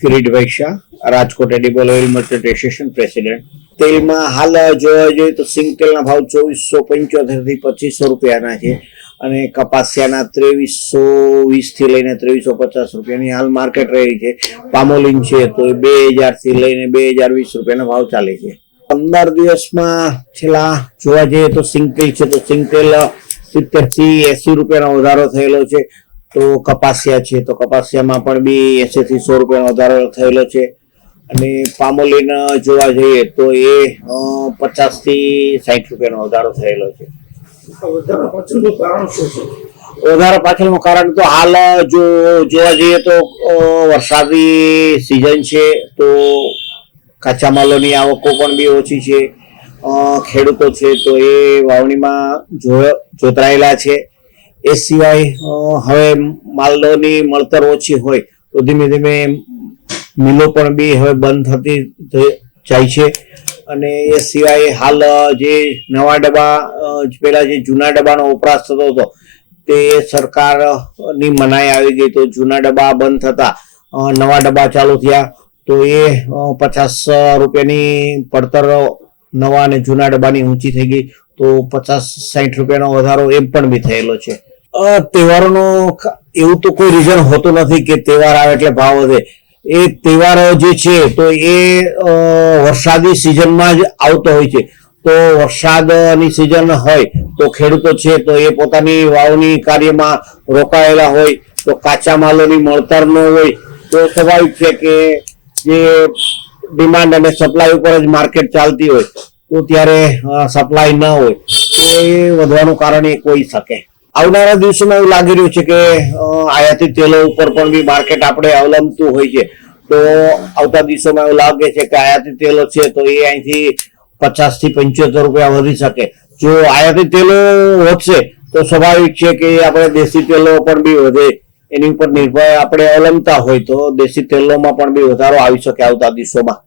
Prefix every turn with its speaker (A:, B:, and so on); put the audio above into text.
A: Kiritbhai Shah Rajkot edible oil merchant association president. તેલમાં હાલ જોવા જોઈએ તો સિંગ તેલના ભાવ ચોવીસો પંચોતેરથી પચીસો રૂપિયાના છે અને કપાસિયાના ત્રેવીસો વીસથી લઈને ત્રેવીસો પચાસ રૂપિયાની હાલ માર્કેટ રહી છે. પામોલિન છે તો બે હજારથી લઈને બે હજાર વીસ રૂપિયાના ભાવ ચાલે છે. પંદર દિવસમાં છેલ્લા જોવા જઈએ તો સિંગતેલ છે તો સિંગતેલ સિત્તેરથી એસી રૂપિયાનો વધારો થયેલો છે. તો કપાસિયા છે તો કપાસિયામાં પણ બી એસી થી સો રૂપિયાનો વધારો થયેલો છે. અને પામોલિન જોવા જઈએ તો એ પચાસથી સાઠ રૂપિયાનો વધારો થયેલો છે.
B: વધારો પાછળનું કારણ
A: તો હાલ જો જોવા જઈએ તો વરસાદી સિઝન છે તો કાચા માલોની આવકો પણ બી ઓછી છે. ખેડૂતો છે તો એ વાવણીમાં જોતરાયેલા છે. એ સિવાય હવે માલદોની મળતર ઓછી હોય, તો ધીમે ધીમે મિલો પણ બી હવે બંધ થતી જાય છે. અને એ સિવાય હાલ જે નવા ડબ્બા પહેલાં જે જૂના ડબ્બાનો વપરાશ થતો હતો, તે સરકારની મનાઈ આવી ગઈ. તો જૂના ડબ્બા બંધ થતા નવા ડબ્બા ચાલુ થયા. તો એ પચાસ રૂપિયાની પડતર નવા અને જૂના ડબ્બાની ઊંચી થઈ ગઈ. તો પચાસ સાઠ રૂપિયાનો વધારો એમ પણ બી થયેલો છે. તહેવારોનો એવું તો કોઈ રીઝન હોતું નથી કે તહેવાર આવે એટલે ભાવ વધે. એ તહેવારો જે છે, તો એ વરસાદી સિઝનમાં જ આવતો હોય છે. તો વરસાદની સિઝન હોય, તો ખેડૂતો છે, તો એ પોતાની વાવણી કાર્યમાં રોકાયેલા હોય, તો કાચા માલોની મળતર ન હોય, તો સ્વાભાવિક છે કે જે ડિમાન્ડ અને સપ્લાય ઉપર જ માર્કેટ ચાલતી હોય, તો ત્યારે સપ્લાય ન હોય. તો એ વધવાનું કારણ એ કોઈ શકે. આવનારા દિવસોમાં એવું લાગી રહ્યું છે કે આયાતી તેલો ઉપર પણ બી માર્કેટ આપણે અવલંબતું હોય છે. તો આવતા દિવસોમાં એવું લાગે છે કે આયાતી તેલો છે તો એ અહીંથી પચાસથી પંચોતેર રૂપિયા વધી શકે. જો આયાતી તેલો વધશે તો સ્વાભાવિક છે કે આપણે દેશી તેલો પણ બી વધે. એની ઉપર નિર્ભર આપણે અવલંબતા હોય તો દેશી તેલોમાં પણ બી વધારો આવી શકે આવતા દિવસોમાં.